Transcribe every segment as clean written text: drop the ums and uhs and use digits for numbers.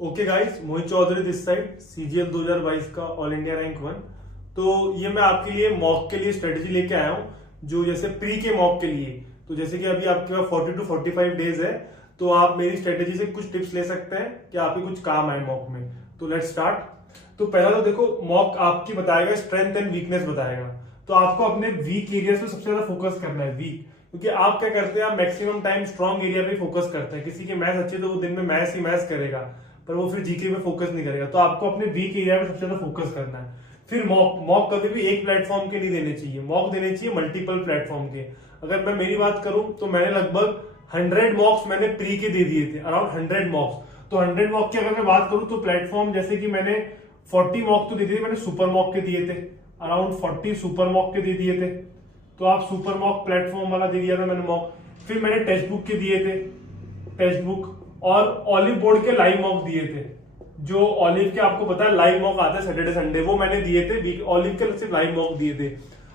Okay guys, Mohit Chaudhary this side, CGL 2022 का all India rank 1। तो ये मैं आपके लिए मॉक के लिए स्ट्रेटेजी लेके आया हूँ, जो जैसे प्री के मॉक के लिए। तो जैसे कि अभी आपके पास 40 to 45 डेज है, तो आप मेरी स्ट्रेटेजी से कुछ टिप्स ले सकते हैं कि आपके कुछ काम आए मॉक में। तो लेट्स स्टार्ट। तो पहला तो देखो, मॉक आपकी बताएगा स्ट्रेंथ एंड वीकनेस बताएगा। तो आपको अपने वीक एरियाज पे सबसे ज्यादा फोकस करना है, वीक। क्योंकि आप क्या करते हैं, आप मैक्सिमम टाइम स्ट्रॉन्ग एरिया पे फोकस करते हैं। किसी के मैथ्स अच्छे तो वो दिन में मैथ्स ही मैथ्स करेगा, पर वो फिर जीके में फोकस नहीं करेगा। तो आपको अपने वीक एरिया पे सबसे ज्यादा फोकस करना है। फिर मॉक कभी भी एक प्लेटफॉर्म के नहीं देने चाहिए, मॉक देने चाहिए मल्टीपल प्लेटफॉर्म के। अगर मैं मेरी बात करूं तो मैंने लगभग 100 मॉक्स मैंने प्री के दे दिए थे, अराउंड 100 मॉक्स। तो 100 मॉक की अगर मैं बात करूं तो प्लेटफॉर्म जैसे कि मैंने 40 मॉक तो दे दिए, मैंने सुपर मॉक के दिए थे, अराउंड 40 सुपर मॉक के दे दिए थे। तो आप सुपर मॉक प्लेटफॉर्म वाला दे दिया था मैंने मॉक। फिर मैंने टेक्स्ट बुक के दिए थे, टेक्स्ट बुक, और ऑलिव बोर्ड के लाइव मॉक दिए थे। जो ऑलिव के आपको पता है लाइव मॉक आते हैं सैटरडे संडे, वो मैंने दिए थे। ऑलिव के सिर्फ लाइव मॉक दिए थे।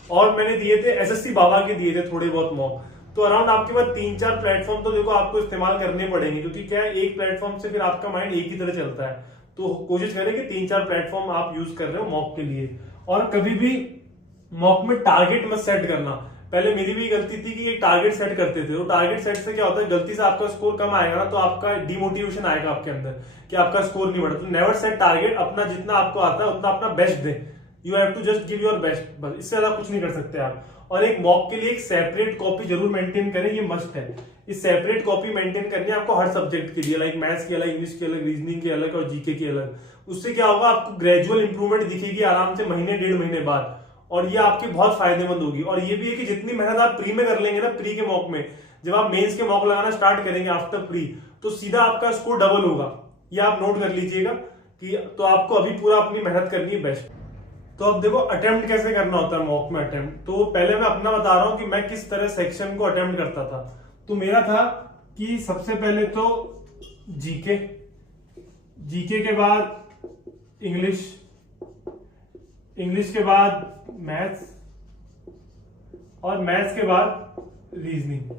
और मैंने दिए थे एसएससी बाबा के दिए थे थोड़े बहुत मॉक। तो अराउंड आपके पास 3-4 प्लेटफॉर्म तो देखो आपको इस्तेमाल करने पड़ेंगे, क्योंकि क्या है, एक प्लेटफॉर्म से फिर आपका माइंड एक ही तरह चलता है। तो कोशिश करें कि 3-4 प्लेटफॉर्म आप यूज कर रहे हो मॉक के लिए। और कभी भी मॉक में टारगेट मत सेट करना। पहले मेरी भी गलती थी कि ये टारगेट सेट करते थे। तो टारगेट सेट से क्या होता है, गलती से आपका स्कोर कम आएगा ना, तो आपका डिमोटिवेशन आएगा आपके अंदर कि आपका स्कोर नहीं बढ़ा। तो नेवर सेट टारगेट, अपना जितना आपको आता है उतना अपना बेस्ट दे। You have to just give your best, बस इससे ज्यादा कुछ नहीं कर सकते आप। और एक मॉक के लिए एक सेपरेट कॉपी जरूर मेंटेन करें, ये मस्ट है। इस सेपरेट कॉपी मेंटेन करनी है आपको हर सब्जेक्ट के लिए, लाइक मैथ्स की अलग, इंग्लिश की अलग, रीजनिंग की अलग और जीके की अलग। उससे क्या होगा, आपको ग्रेजुअल इंप्रूवमेंट दिखेगी आराम से महीने 1.5 महीने बाद, और ये आपकी बहुत फायदेमंद होगी। और ये भी है कि जितनी मेहनत आप प्री में कर लेंगे ना, प्री के मॉक में, जब आप मेंस के मॉक लगाना स्टार्ट करेंगे आफ्टर प्री, तो सीधा आपका स्कोर डबल होगा। ये आप नोट कर लीजिएगा कि तो आपको अभी पूरा अपनी मेहनत करनी है बेस्ट। तो अब देखो अटेम्प्ट कैसे करना होता है मॉक में। अटेम्प्ट तो पहले मैं अपना बता रहा हूं कि मैं किस तरह सेक्शन को अटेम्प्ट करता था। तो मेरा था कि सबसे पहले तो जीके, जीके के बाद इंग्लिश, इंग्लिश के बाद मैथ्स, और मैथ्स के बाद रीजनिंग।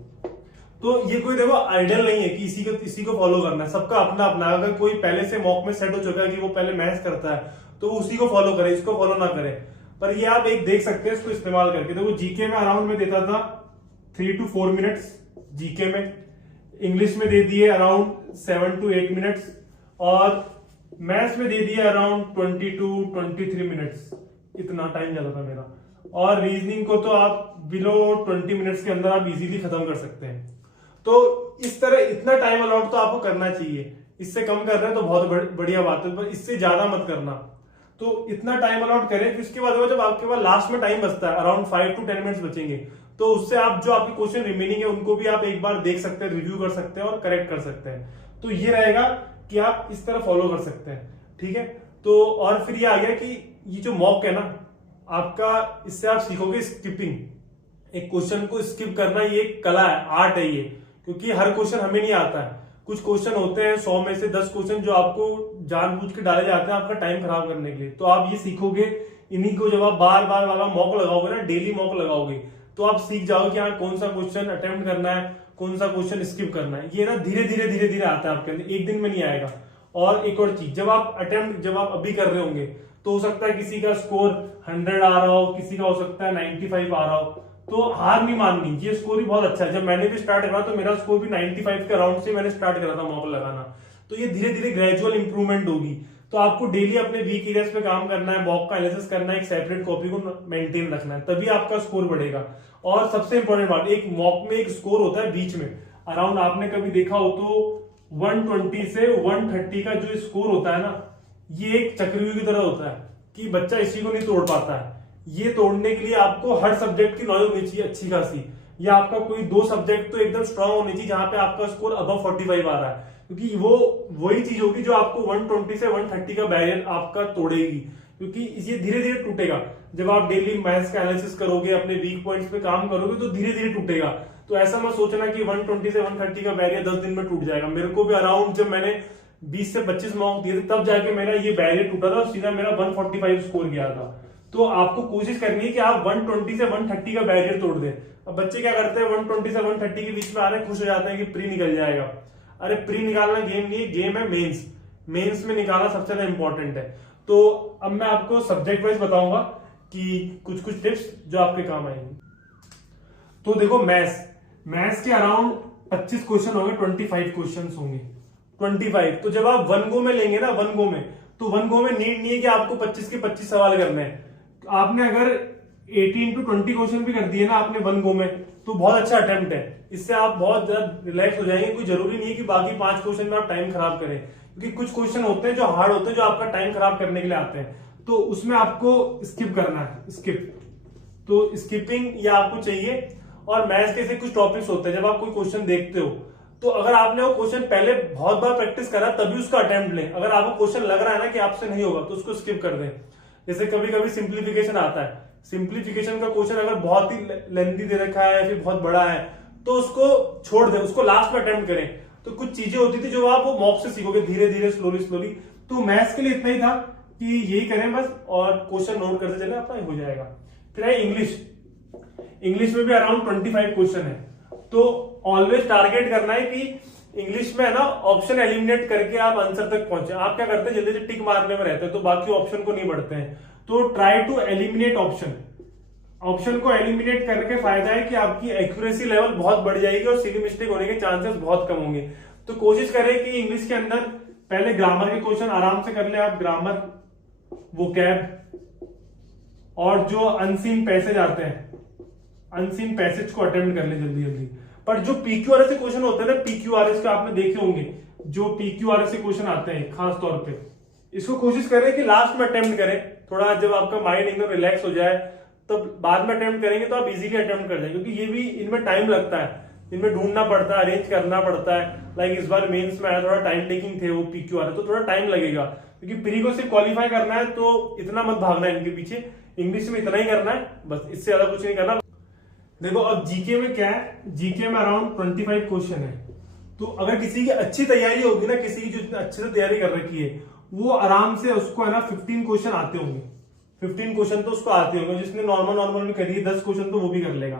तो ये कोई देखो आइडियल नहीं है कि इसी को फॉलो करना है, सबका अपना अपना। अगर कोई पहले से मॉक में सेट हो चुका है कि वो पहले मैथ्स करता है, तो उसी को फॉलो करे, इसको फॉलो ना करे। पर ये आप एक देख सकते हैं इसको इस्तेमाल करके। देखो जीके में अराउंड में देता था 3 to 4 मिनट्स जीके में, इंग्लिश में दे दिए अराउंड 7 to 8 मिनट्स, और मैथ्स में दे दिए अराउंड 20 to 23 मिनट्स। इतना टाइम जाता था मेरा। और रीजनिंग को तो आप बिलो 20 मिनट्स के अंदर आप इजीली खत्म कर सकते हैं। तो इस तरह इतना टाइम अलॉट तो आपको करना चाहिए। इससे कम कर रहे हैं तो बहुत बढ़िया बात है, पर इससे ज्यादा मत करना। तो इतना टाइम अलॉट करें। फिर इसके बाद जब आपके पास लास्ट में टाइम बचता है, अराउंड 5 to 10 मिनट्स बचेंगे, तो उससे आप जो आपके क्वेश्चन रिमेनिंग है उनको भी आप एक बार देख सकते हैं, रिव्यू कर सकते हैं और करेक्ट कर सकते हैं। तो ये रहेगा कि आप इस तरह फॉलो कर सकते हैं, ठीक है। तो और फिर ये आ गया कि ये जो मॉक है ना आपका, इससे आप सीखोगे स्किपिंग। एक क्वेश्चन को स्किप करना ये एक कला है, आर्ट है ये। क्योंकि हर क्वेश्चन हमें नहीं आता है। कुछ क्वेश्चन होते हैं 100 में से 10 क्वेश्चन जो आपको जानबूझ के डाले जाते हैं आपका टाइम खराब करने के लिए। तो आप ये सीखोगे, इन्हीं को जब आप बार बार वाला मॉक लगाओगे ना, डेली मॉक लगाओगे, तो आप सीख जाओगे कि हाँ कौन सा क्वेश्चन अटेम्प्ट करना है, कौन सा क्वेश्चन स्किप करना है। ये ना धीरे धीरे धीरे धीरे आता है आपके अंदर, एक दिन में नहीं आएगा। और एक और चीज, जब आप अभी कर रहे होंगे, तो हो सकता है किसी का स्कोर 100 आ रहा हो, किसी का हो सकता है 95 आ रहा हो। तो हार नहीं माननी, ये स्कोर भी बहुत अच्छा है। जब मैंने भी स्टार्ट करा तो मेरा स्कोर भी 95 के अराउंड से मैंने स्टार्ट करा था मॉक लगाना। तो ये धीरे धीरे ग्रेजुअल इंप्रूवमेंट होगी। तो आपको डेली अपने वीक एरियाज पे काम करना है, मॉक का एनालिसिस करना है, एक सेपरेट कॉपी को मेंटेन रखना है, तभी आपका स्कोर बढ़ेगा। और सबसे इंपॉर्टेंट बात, एक मॉक में एक स्कोर होता है बीच में, अराउंड आपने कभी देखा हो तो 120 से 130 का जो स्कोर होता है ना, ये एक चक्रव्यूह की तरह होता है कि बच्चा इसी को नहीं तोड़ पाता है। ये तोड़ने के लिए आपको हर सब्जेक्ट की नॉलेज होनी चाहिए अच्छी खासी, या आपका कोई 2 सब्जेक्ट तो एकदम स्ट्रांग होनी चाहिए जहां पे आपका स्कोर अबव 45 आ रहा है। क्योंकि वो वही चीज होगी जो आपको 120 से 130 का बैरियर आपका तोड़ेगी। क्योंकि ये धीरे धीरे टूटेगा। जब आप डेली मैथ्स का एनालिसिस करोगे, अपने वीक पॉइंट्स पे काम करोगे, तो धीरे धीरे टूटेगा। तो ऐसा मत सोचना कि 120 से 130 का बैरियर 10 दिन में टूट जाएगा। मेरे को भी अराउंड जब मैंने 20 से 25 मॉक दिए थे, तब जाके मेरा ये बैरियर टूटा था, सीधा मेरा 145 स्कोर गया था। तो आपको कोशिश करनी है कि आप 120 से 130 का बैरियर तोड़ दें। अब बच्चे क्या करते हैं, 120 से 130 के बीच में आ रहे हैं, खुश हो जाते हैं कि प्री निकल जाएगा। अरे प्री निकालना गेम नहीं है, गेम है मेंस। मेंस में निकालना सबसे ज्यादा इंपॉर्टेंट है। तो अब मैं आपको सब्जेक्ट वाइज बताऊंगा कि कुछ कुछ टिप्स जो आपके काम आएंगे। तो देखो मैथ्स के अराउंड 25 क्वेश्चन होंगे, 25 क्वेश्चन होंगे, 25। तो जब आप वन गो में लेंगे ना, वन गो में, तो वन गो में नीड नहीं है कि आपको 25 के 25 सवाल करने हैं। आपने अगर 18 to 20 क्वेश्चन भी कर दिए ना आपने वन गो में, तो बहुत अच्छा अटेम्प्ट है। इससे आप बहुत ज्यादा रिलैक्स हो जाएंगे। कोई जरूरी नहीं है कि बाकी 5 क्वेश्चन में आप टाइम खराब करें, क्योंकि कुछ क्वेश्चन होते हैं जो हार्ड होते हैं, जो आपका टाइम खराब करने के लिए आते हैं, तो उसमें आपको स्किप करना है, स्किप। तो स्किपिंग ये आपको चाहिए। और मैथ्स के ऐसे कुछ टॉपिक्स होते हैं, जब आप कोई क्वेश्चन देखते हो, तो अगर आपने वो क्वेश्चन पहले बहुत बार प्रैक्टिस करा तभी उसका अटेम्प्ट लें। अगर आपको क्वेश्चन लग रहा है ना कि आपसे नहीं होगा, तो उसको स्किप कर दें। जैसे कभी कभी सिंप्लीफिकेशन आता है, सिंप्लीफिकेशन का क्वेश्चन अगर बहुत ही लेंथी दे रखा है या फिर बहुत बड़ा है, तो उसको छोड़ दें, उसको लास्ट में अटेम्प्ट करें। तो कुछ चीजें होती थी जो आप वो मॉक से सीखोगे, धीरे धीरे, स्लोली स्लोली। तो मैथ्स के लिए इतना ही था कि यही करें बस, और क्वेश्चन नोट करते चले, अपना हो जाएगा। फिर है इंग्लिश में भी अराउंड 25 क्वेश्चन है। तो ऑलवेज टारगेट करना है कि इंग्लिश में है ना, ऑप्शन एलिमिनेट करके आप आंसर तक पहुंचे। आप क्या करते हैं, जल्दी जल्दी टिक मारने में रहते हैं, तो बाकी ऑप्शन को नहीं बढ़ते हैं। तो ट्राई टू एलिमिनेट ऑप्शन को एलिमिनेट करके फायदा है कि आपकी एक्यूरेसी लेवल बहुत बढ़ जाएगी और सिली मिस्टेक होने के चांसेस बहुत कम होंगे। तो कोशिश करें कि इंग्लिश के अंदर पहले ग्रामर के क्वेश्चन आराम से कर ले आप, ग्रामर, वोकैब, और जो अनसीन पैसेज आते हैं, अनसीन पैसेज को अटेम्प्ट कर ले जल्दी जल्दी। पर जो पीक्यूआरएस के क्वेश्चन होते हैं ना, पीक्यूआरएस के आपने देखे होंगे, जो पीक्यूआरएस के क्वेश्चन आते हैं खास तौर पे, इसको कोशिश करें कि लास्ट में अटेम्प्ट करें। थोड़ा जब आपका माइंड एकदम रिलैक्स हो जाए, तो बाद में अटेम्प्ट करेंगे तो आप इजीली अटेम्प्ट कर जाएंगे, क्योंकि ये भी इनमें टाइम लगता है, इनमें ढूंढना पड़ता है, अरेंज करना पड़ता है। लाइक इस बार मेंस में आया, थोड़ा टाइम टेकिंग थे वो पीक्यूआरएस, तो थोड़ा टाइम लगेगा, क्योंकि प्री को सिर्फ क्वालिफाई करना है। तो इतना मत भागना है इनके पीछे, इंग्लिश में इतना ही करना है बस, इससे ज्यादा कुछ नहीं करना। देखो अब जीके में क्या है, जीके में अराउंड 25 क्वेश्चन है। तो अगर किसी की अच्छी तैयारी होगी ना, किसी की जो अच्छे से तैयारी कर रखी है, वो आराम से उसको है ना 15 क्वेश्चन आते होंगे, 15 क्वेश्चन तो उसको आते होंगे। जिसने नॉर्मल भी करी है 10 क्वेश्चन तो वो भी कर लेगा।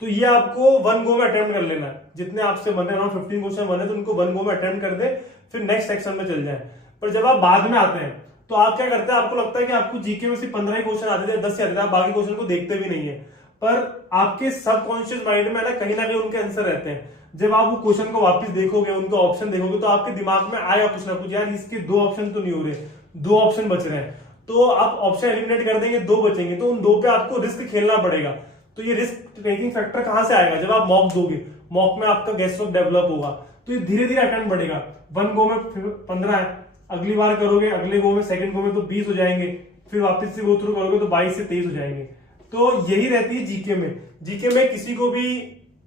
तो ये आपको वन गो में अटेम्प्ट कर लेना है। जितने आपसे बने अराउंड 15 क्वेश्चन बने, तो उनको वन गो में अटेम्प्ट कर दे, फिर नेक्स्ट सेक्शन में चल जाए। पर जब आप बाद में आते हैं, तो आप क्या करते हैं, आपको लगता है कि आपको जीके में सिर्फ 15 क्वेश्चन आते थे, 10 से आते थे, आप बाकी क्वेश्चन को देखते भी नहीं है। पर आपके सबकॉन्शियस माइंड में ना कहीं उनके आंसर रहते हैं। जब आप वो क्वेश्चन को वापस देखोगे, उनका ऑप्शन देखोगे, तो आपके दिमाग में आएगा कुछ ना कुछ, यार इसके 2 ऑप्शन तो नहीं हो रहे, 2 ऑप्शन बच रहे हैं। तो आप ऑप्शन एलिमिनेट कर देंगे, 2 बचेंगे, तो उन 2 पे आपको रिस्क खेलना पड़ेगा। तो ये रिस्क टेकिंग फैक्टर कहां से आएगा, जब आप मॉक दोगे, मॉक में आपका गेस वर्क डेवलप होगा, तो ये धीरे धीरे अटेम्प्ट बढ़ेगा। वन गो में 15 है, अगली बार करोगे, अगले गो में, सेकंड गो में तो 20 हो जाएंगे, फिर वापस से गो थ्रू करोगे तो 22 से 23 हो जाएंगे। तो यही रहती है जीके में। जीके में किसी को भी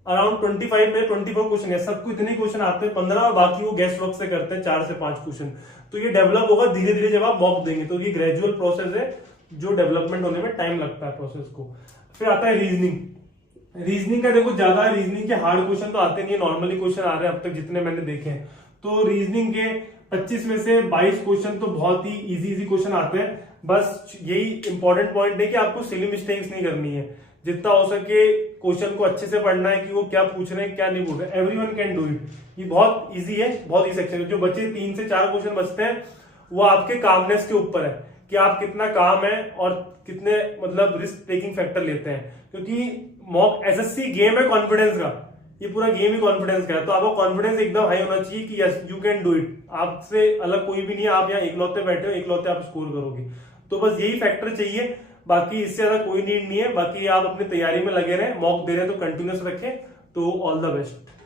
अराउंड 25 में 24 क्वेश्चन है, सबको इतने क्वेश्चन आते हैं 15, और बाकी वो गेस वर्क से करते हैं 4 से 5 क्वेश्चन। तो ये डेवलप होगा धीरे धीरे जब आप मॉक देंगे। तो ये ग्रेजुअल प्रोसेस है, जो डेवलपमेंट होने में टाइम लगता है प्रोसेस को। फिर आता है रीजनिंग का। देखो ज्यादा रीजनिंग के हार्ड क्वेश्चन तो आते नहीं है, नॉर्मली क्वेश्चन आ रहे हैं अब तक जितने मैंने देखे हैं। तो रीजनिंग के 25 में से 22 क्वेश्चन तो बहुत ही इजी क्वेश्चन आते हैं। बस यही इंपॉर्टेंट पॉइंट है कि आपको सिली मिस्टेक्स नहीं करनी है। जितना हो सके क्वेश्चन को अच्छे से पढ़ना है कि वो क्या पूछ रहे हैं, क्या नहीं पूछ रहे। एवरीवन कैन डू इट, ये बहुत इजी है, बहुत इजी सेक्शन है। जो बचे 3 से 4 क्वेश्चन बचते हैं, वो आपके कामनेस के ऊपर है कि आप कितना काम है और कितने मतलब रिस्क टेकिंग फैक्टर लेते हैं। क्योंकि मॉक एसएससी गेम है कॉन्फिडेंस का, ये पूरा गेम ही कॉन्फिडेंस का है। तो आपका कॉन्फिडेंस एकदम हाई होना चाहिए कि yes you can do it, आपसे अलग कोई भी नहीं है, आप यहाँ इकलौते बैठे हो, इकलौते आप स्कोर करोगे। तो बस यही फैक्टर चाहिए, बाकी इससे ज्यादा कोई नीड नहीं है। बाकी आप अपनी तैयारी में लगे रहें, मॉक दे रहे हैं तो कंटिन्यूस रखें। तो ऑल द बेस्ट।